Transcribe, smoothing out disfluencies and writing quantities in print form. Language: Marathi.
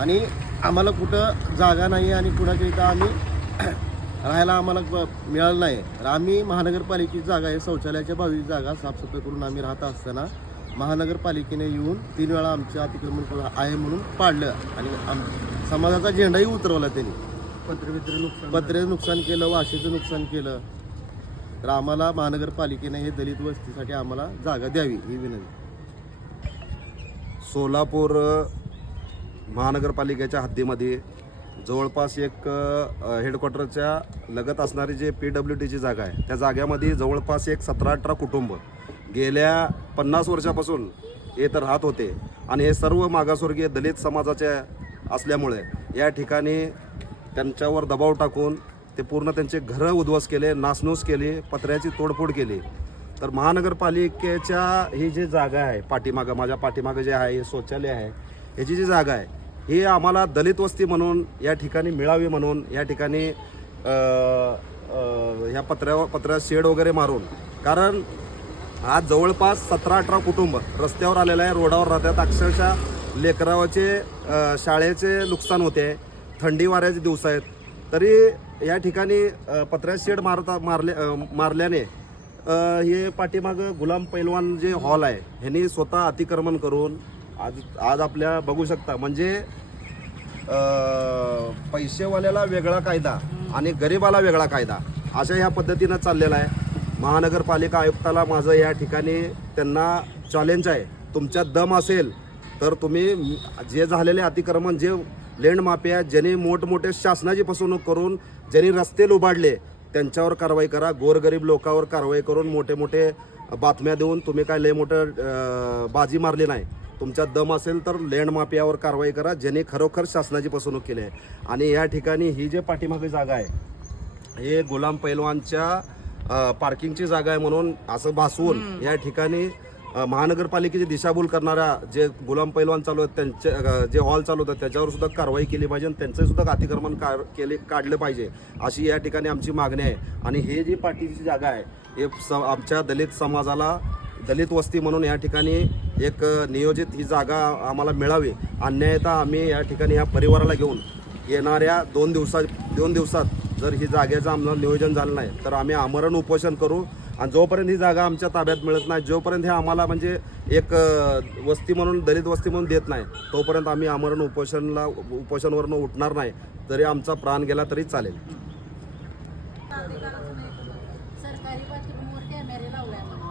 आणि आम्हाला कुठं जागा नाही आणि कुणाच्या इथं आम्ही राहायला आम्हाला मिळालं नाही. तर आम्ही महानगरपालिकेची जागा आहे, शौचालयाच्या बाजूची जागा साफसफाई करून आम्ही राहत असताना महानगरपालिकेने येऊन 3 वेळा आमचं अतिक्रमण आहे म्हणून पाडलं आणि समाजाचा झेंडाही उतरवला त्यांनी. पत्र्याचं नुकसान केलं, वाशेचं नुकसान केलं. तर आम्हाला महानगरपालिकेने हे दलित वस्तीसाठी आम्हाला जागा द्यावी ही विनंती. सोलापूर महानगरपालिकेच्या हद्दीमध्ये जवळपास एक हेडक्वार्टरच्या लगत असणारी जे PWDची जागा आहे, त्या जाग्यामध्ये जवळपास एक 17-18 कुटुंब गेल्या 50 वर्षापासून येत राहत होते आणि हे सर्व मागासवर्गीय दलित समाजाचे असल्यामुळे या ठिकाणी त्यांच्यावर दबाव टाकून ते पूर्ण त्यांचे घरं उद्ध्वस्त केले, नासनूस केली, पत्र्याची तोडफोड केली. तर महानगरपालिकेच्या ही जी जागा आहे पाठीमागं, माझ्या पाठीमागं जे आहे हे शौचालय आहे, ह्याची जी जागा आहे ही आम्हाला दलित वस्ती म्हणून या ठिकाणी मिळावी म्हणून या ठिकाणी ह्या पत्र्या शेड वगैरे मारून, कारण आज जवळपास 17-18 कुटुंब रस्त्यावर आलेलं आहे, रोडावर राहतात. अक्षरशः लेकरावाचे शाळेचे नुकसान होते, थंडी वाऱ्याचे दिवस आहेत, तरी या ठिकाणी पत्र्या शेड मारल्याने हे पाठीमागं गुलाम पैलवान जे हॉल आहे ह्यांनी स्वतः अतिक्रमण करून आज आपल्या बघू शकता, म्हणजे पैसेवाल्याला वेगळा कायदा आणि गरिबाला वेगळा कायदा अशा ह्या पद्धतीनं चाललेला आहे. महानगरपालिका आयुक्ताला माझं या ठिकाणी त्यांना चॅलेंज आहे, तुमच्यात दम असेल तर तुम्ही जे झालेले अतिक्रमण, जे लँड माफिया ज्यांनी मोठमोठे शासनाची फसवणूक करून ज्यांनी रस्ते लुबाडले त्यांच्यावर कारवाई करा. गोरगरीब लोकांवर कारवाई करून मोठे मोठे बातम्या देऊन तुम्ही काय लय मोठं बाजी मारली नाही. तुमच्यात दम असेल तर लँड माफियावर कारवाई करा ज्यांनी खरोखर शासनाची फसवणूक केली आहे. आणि या ठिकाणी ही जे पाठीमागे जागा आहे हे गुलाम पैलवानच्या पार्किंगची जागा आहे म्हणून असं भासवून या ठिकाणी महानगरपालिकेची दिशाभूल करणाऱ्या जे गुलाम पैलवान चालू आहेत त्यांचे जे हॉल चालू होतात त्याच्यावर सुद्धा कारवाई केली पाहिजे आणि त्यांचं सुद्धा अतिक्रमण काढलं पाहिजे अशी या ठिकाणी आमची मागणी आहे. आणि हे जी पाठीची जागा आहे हे आमच्या दलित समाजाला दलित वस्ती म्हणून या ठिकाणी एक नियोजित ही जागा आम्हाला मिळावी. अन्यायता आम्ही या ठिकाणी ह्या परिवाराला घेऊन येणाऱ्या 2 दिवसात जर ही जागेचं आम्हाला नियोजन झालं नाही तर आम्ही आमरण उपोषण करू. आणि जोपर्यंत ही जागा आमच्या ताब्यात मिळत नाही, जोपर्यंत हे आम्हाला म्हणजे एक वस्ती म्हणून दलित वस्ती म्हणून देत नाही, तोपर्यंत आम्ही आमरण उपोषणवरनं उठणार नाही. जरी आमचा प्राण गेला तरी चालेल. सरकारी बाथरूमवर कॅमेरे लावलाय म्हणून.